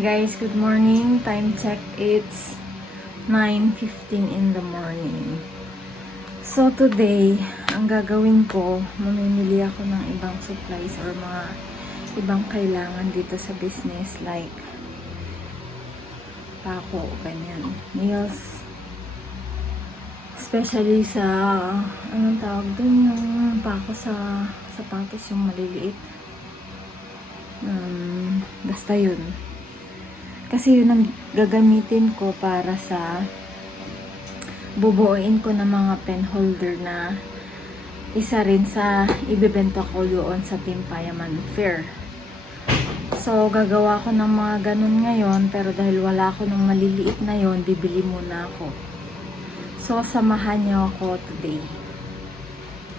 Hi guys, good morning. Time check, it's 9:15 in the morning. So today, ang gagawin ko, mamimili ako ng ibang supplies or mga ibang kailangan dito sa business like pako, ganyan, meals. Especially sa, anong tawag dun, yung pako sa sapatos, yung maliliit. Basta yun. Kasi yun ang gagamitin ko para sa bubuuin ko ng mga pen holder na isa rin sa ibebenta ko doon sa Team Payaman Fair. So, gagawa ko ng mga ganun ngayon, pero dahil wala ako ng maliliit na yon, bibili muna ako. So, samahan niyo ako today.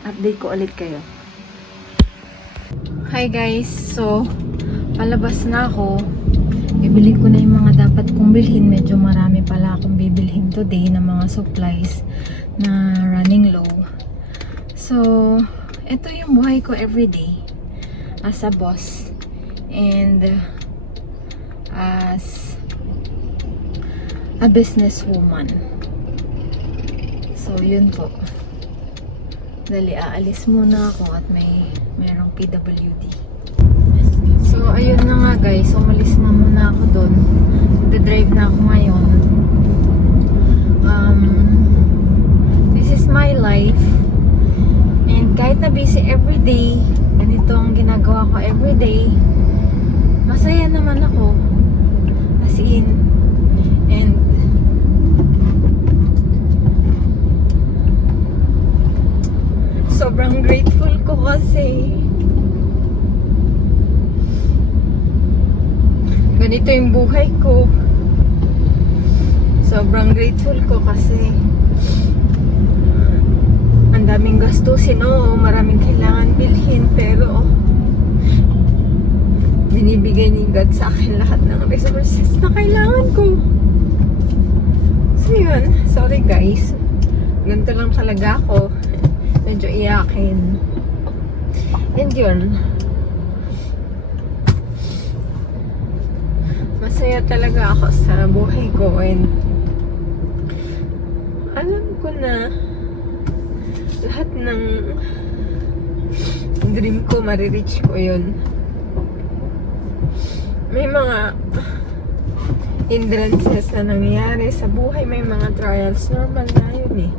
Update ko ulit kayo. Hi guys, so palabas na ako. Bibili ko na yung mga dapat kong bilhin. Medyo marami pala akong bibilhin today na mga supplies na running low. So, ito yung buhay ko everyday as a boss and as a businesswoman. So, yun po. Dali, aalis muna ako at mayroong PWD. So, ayun na nga guys. Umalis na muna ako doon. Nagda-drive na ako ngayon. This is my life. And kahit na busy everyday, ganito ang ginagawa ko everyday, masaya naman ako. As in, and sobrang grateful ko kasi ganito yung buhay ko. Sobrang grateful ko kasi ang daming gastusin, maraming kailangan bilhin, pero binibigay ni God sa akin lahat ng resources na kailangan ko. So yun, sorry guys, ganito lang talaga ako, medyo iyakin. And yun, masaya talaga ako sa buhay ko and alam ko na lahat ng dream ko, marireach ko yun. May mga hindrances na nangyayari sa buhay, may mga trials, normal na yun eh.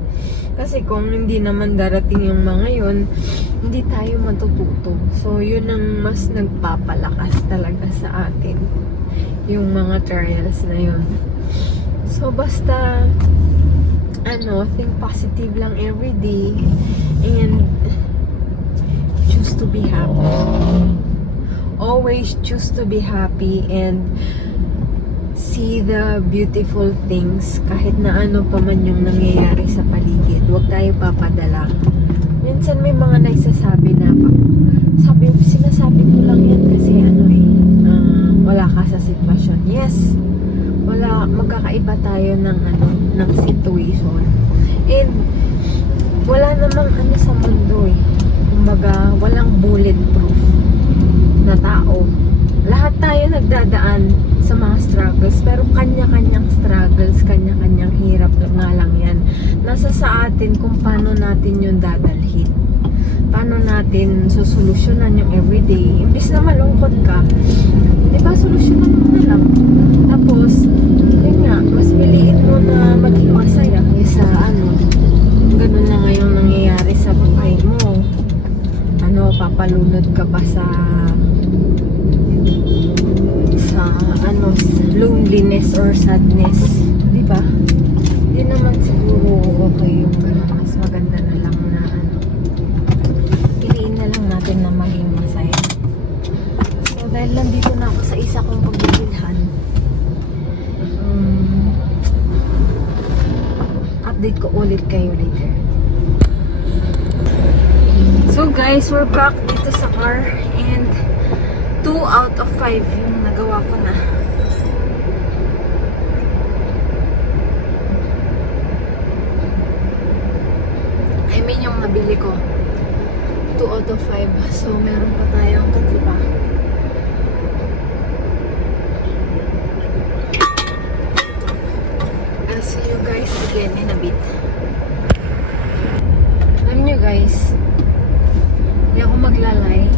Kasi kung hindi naman darating yung mga yun, hindi tayo matututo. So yun ang mas nagpapalakas talaga sa atin, yung mga trials na yun. So basta think positive lang everyday and choose to be happy. Always choose to be happy and see the beautiful things kahit na ano pa man yung nangyayari sa paligid. Huwag tayo papadala. Minsan may mga nagsasabi na sinasabi ko lang yan kasi wala ka sa sitwasyon. Yes, wala, magkakaiba tayo ng situation. And wala namang sa mundo eh. Kumbaga, walang bulletproof na tao. Lahat tayo nagdadaan sa mga struggles, pero kanya-kanyang struggles, kanya-kanyang hirap nga lang yan. Nasa sa atin kung paano natin yung dadalhin. Paano natin susolusyonan yung everyday. Imbis na malungkot ka, diba, solusyonan mo na lang. Tapos, yun nga, mas piliin mo na maging masaya kaysa ganun na ngayong nangyayari sa buhay mo. Papalunod ka pa sa loneliness or sadness, diba? Hindi naman siguro okay yung ganun. Mas maganda na lang na piliin na lang natin na maging masaya. So dahil nandito na ako sa isa kong pagbibilhan, update ko ulit kayo later. So guys, we're back dito sa car and 2 out of 5 yung nagawa ko na. I mean yung nabili ko, 2 out of 5. So meron pa tayong 3 pa. you guys again in a bit. Alam nyo guys, hindi ako maglalay.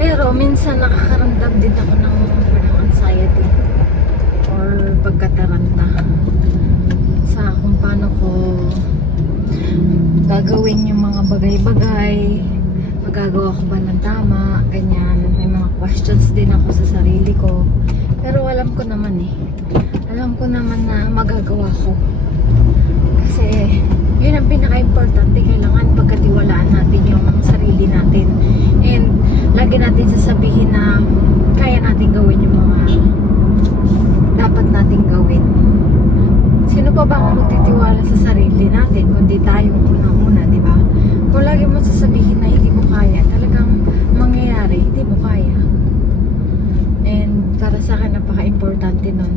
Pero minsan nakakaramdam din ako ng parang anxiety or pagkataranta sa kung paano ko gagawin yung mga bagay-bagay, magagawa ko ba ng tama, ganyan. May mga questions din ako sa sarili ko. Pero alam ko naman alam ko naman na magagawa ko. Kasi yun ang pinaka-importante. Kailangan pagkatiwalaan natin yung sarili natin. And lagi natin sasabihin na kaya natin gawin yung mga dapat natin gawin. Sino pa ba ang magtitiwala sa sarili natin kundi tayong unang-una, di ba? Kung lagi mo sasabihin na hindi mo kaya, talagang mangyayari, hindi mo kaya. And para sa akin, napaka-importante nun.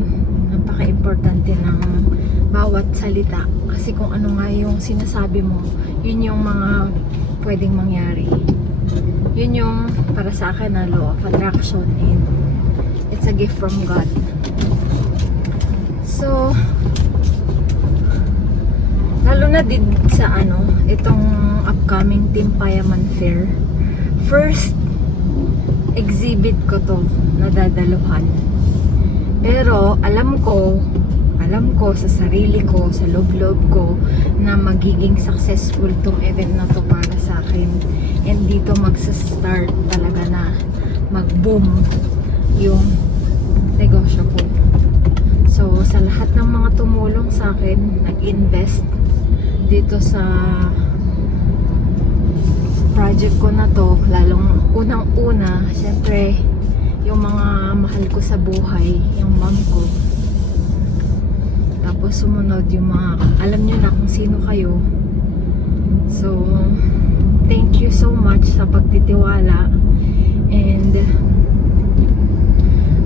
Napaka-importante ng bawat salita. Kasi kung ano nga yung sinasabi mo, yun yung mga pwedeng mangyari. Yun yung para sa akin na law of attraction, and it's a gift from God. So, lalo na din sa itong upcoming Team Payaman Fair. First exhibit ko to na dadaluhan. Pero alam ko sa sarili ko, sa loob-loob ko na magiging successful tong event na to para sa akin. And dito magsa-start talaga na mag-boom yung negosyo ko. So sa lahat ng mga tumulong sa akin, nag-invest dito sa project ko na to, lalong unang-una, syempre yung mga mahal ko sa buhay, yung mom ko. Tapos sumunod yung mga, alam nyo na kung sino kayo. So thank you so much sa pagtitiwala, and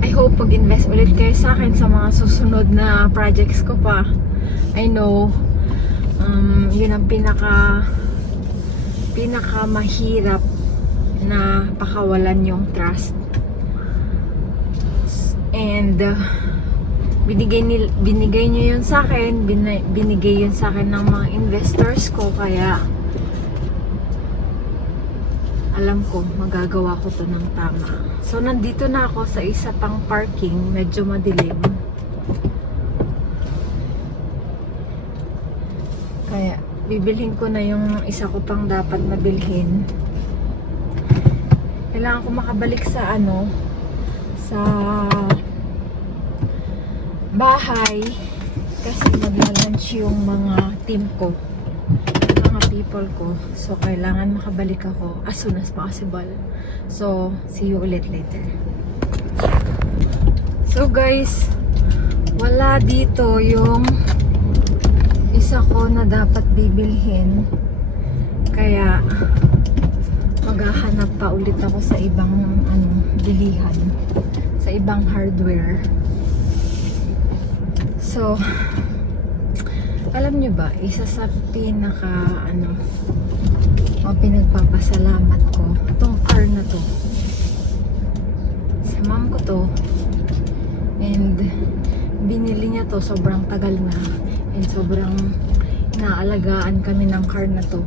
I hope pag-invest ulit kayo sa akin sa mga susunod na projects ko pa. I know yun ang pinaka mahirap na pakawalan yung trust. And binigay nyo yun sa akin, binigay yun sa akin ng mga investors ko, kaya alam ko magagawa ko to ng tama. So nandito na ako sa isa pang parking, medyo madilim. Kaya bibilhin ko na yung isa ko pang dapat na bilhin. Kailangan ko makabalik sa sa bahay kasi magla-lunch yung mga team ko, mga people ko. So kailangan makabalik ako as soon as possible. So see you ulit later. So guys, wala dito yung isa ko na dapat bibilhin, kaya maghahanap pa ulit ako sa ibang bilihan, sa ibang hardware. So alam nyo ba, isa sa pinaka pinagpapasalamat ko, itong car na to, sa mom ko to, and binili niya to sobrang tagal na, and sobrang naalagaan kami ng car na to.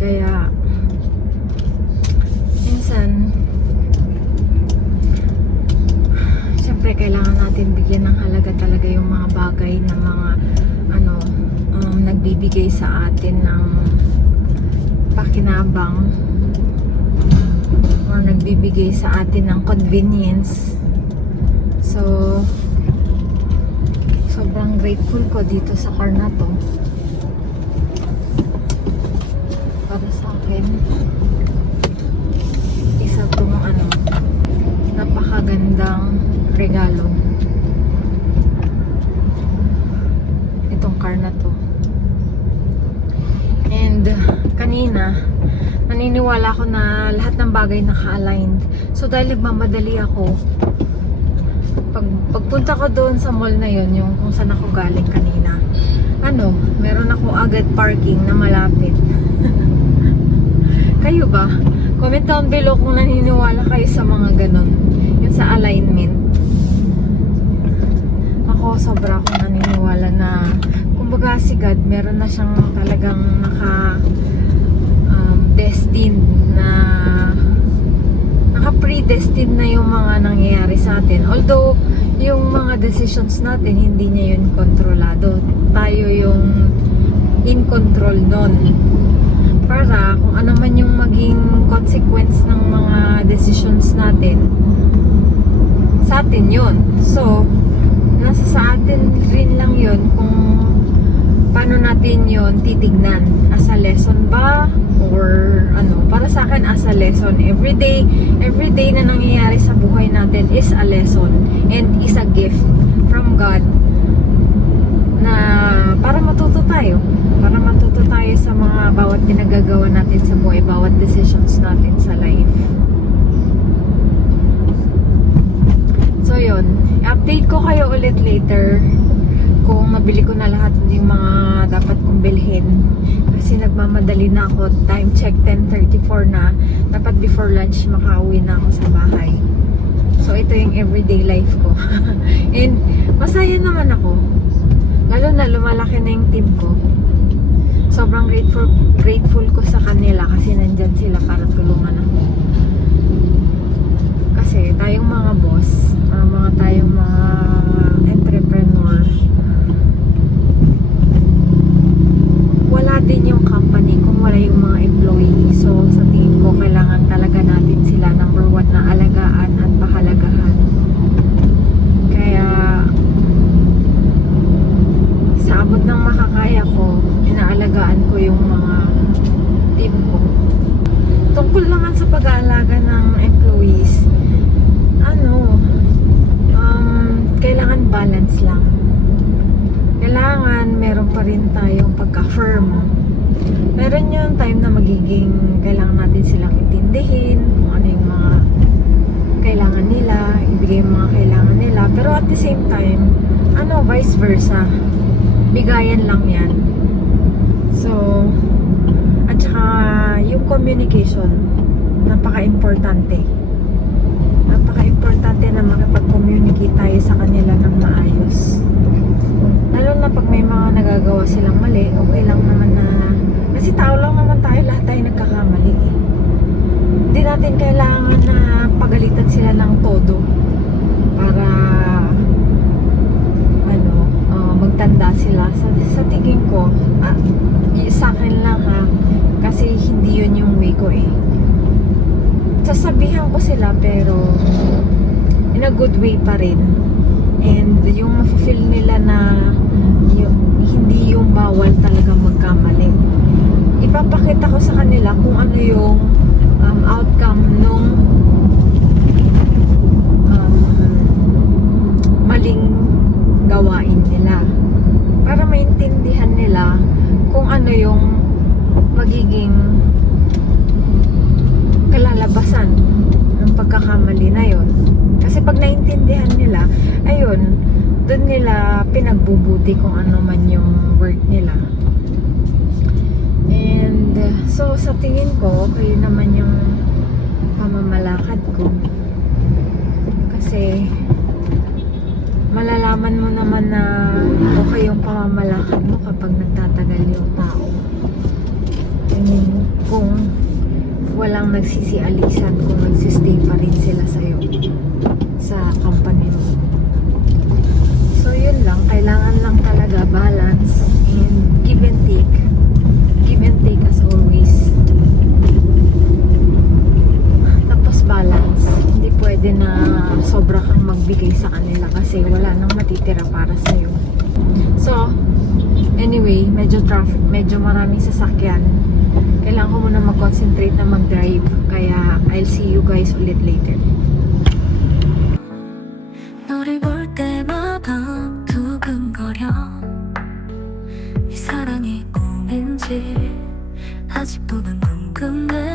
Kaya minsan syempre kailangan natin bigyan ng halaga talaga yung mga bagay na mga nagbibigay sa atin ng pakinabang or nagbibigay sa atin ng convenience. So sobrang grateful ko dito sa car na to. Para sa akin, isa tong napakagandang regalo, itong car na to. And kanina naniniwala ko na lahat ng bagay naka-aligned. So dahil nagmamadali ako, pagpunta ko doon sa mall na yon, yung kung saan ako galing kanina, meron ako agad parking na malapit. Kayo ba? Comment down below kung naniniwala kayo sa mga ganon. sa alignment. Ako, sobra akong naniniwala na kumbaga si God, meron na siyang talagang destined na naka-predestined na yung mga nangyayari sa atin. Although, yung mga decisions natin, hindi niya yun kontrolado. Tayo yung in control nun. Para kung ano man yung maging consequence ng mga decisions natin, sa atin yun. So, nasa sa atin rin lang yun kung paano natin yun titignan. As a lesson ba? Or ano? Para sa akin, as a lesson. Every day na nangyayari sa buhay natin is a lesson and is a gift from God na para matuto tayo. Para matuto tayo sa mga bawat pinagagawa natin sa buhay, bawat decisions natin sa life. So yun, update ko kayo ulit later kung nabili ko na lahat yung mga dapat kong bilhin. Kasi nagmamadali na ako. Time check 10:34 na. Dapat before lunch makauwi na ako sa bahay. So ito yung everyday life ko. And masaya naman ako. Lalo na lumalaki na yung team ko. Sobrang grateful ko sa kanila kasi nandyan sila para tulungan ako. Kasi tayong mga boss, tayong mga entrepreneur, wala din yung company kung wala yung mga employee. So sa tingin ko kailangan talaga natin sila number 1 na alagaan at pahalagahan. Kaya sa abot ng makakaya ko, inaalagaan ko yung mga team ko. Tungkol naman sa pag-aalaga ng employees, kailangan balance lang. Kailangan meron pa rin tayong pagka-firm. Meron yung time na magiging kailangan natin silang intindihin kung ano yung mga kailangan nila, ibigay yung mga kailangan nila. Pero at the same time, vice versa. Bigayan lang yan. So, at saka yung communication, napaka-importante. Napaka-importante na makipag-communicate tayo sa kanila ng maayos. Lalo na pag may mga nagagawa silang mali, okay lang naman na, kasi tao lang naman tayo, lahat tayo nagkakamali. Hindi natin kailangan na pagalitan sila ng todo para magtanda sila. Sa tingin ko, sa akin lang kasi hindi yun yung way ko eh. Sasabihan ko sila pero in a good way pa rin. And yung ma-feel nila na hindi yung bawal talaga magkamali. Ipapakita ko sa kanila kung ano yung outcome nung maling gawain nila. Para maintindihan nila kung ano yung magiging kalalabasan ng pagkakamali na yon. Kasi pag naintindihan nila, ayun, doon nila pinagbubuti kung ano man yung work nila. And so sa tingin ko, okay naman yung pamamalakad ko. Kasi malalaman mo naman na okay yung pamamalakad mo kapag nagtatagal yung tao. I mean, kung walang nagsisialisan, kung nagsistay pa rin sila sa'yo sa company mo. So yun lang, kailangan lang talaga balance and give and take. Give and take as always. Tapos balance. Hindi pwede na sobra kang magbigay sa kanila kasi wala nang matitira para sa'yo. So, anyway, medyo traffic, medyo maraming sasakyan. Kailangan ko muna mag-concentrate na mag-drive. Kaya, I'll see you guys ulit later. 너를 볼 때마다 두근거려 이 사랑이 꿈인지 아직도 난 궁금해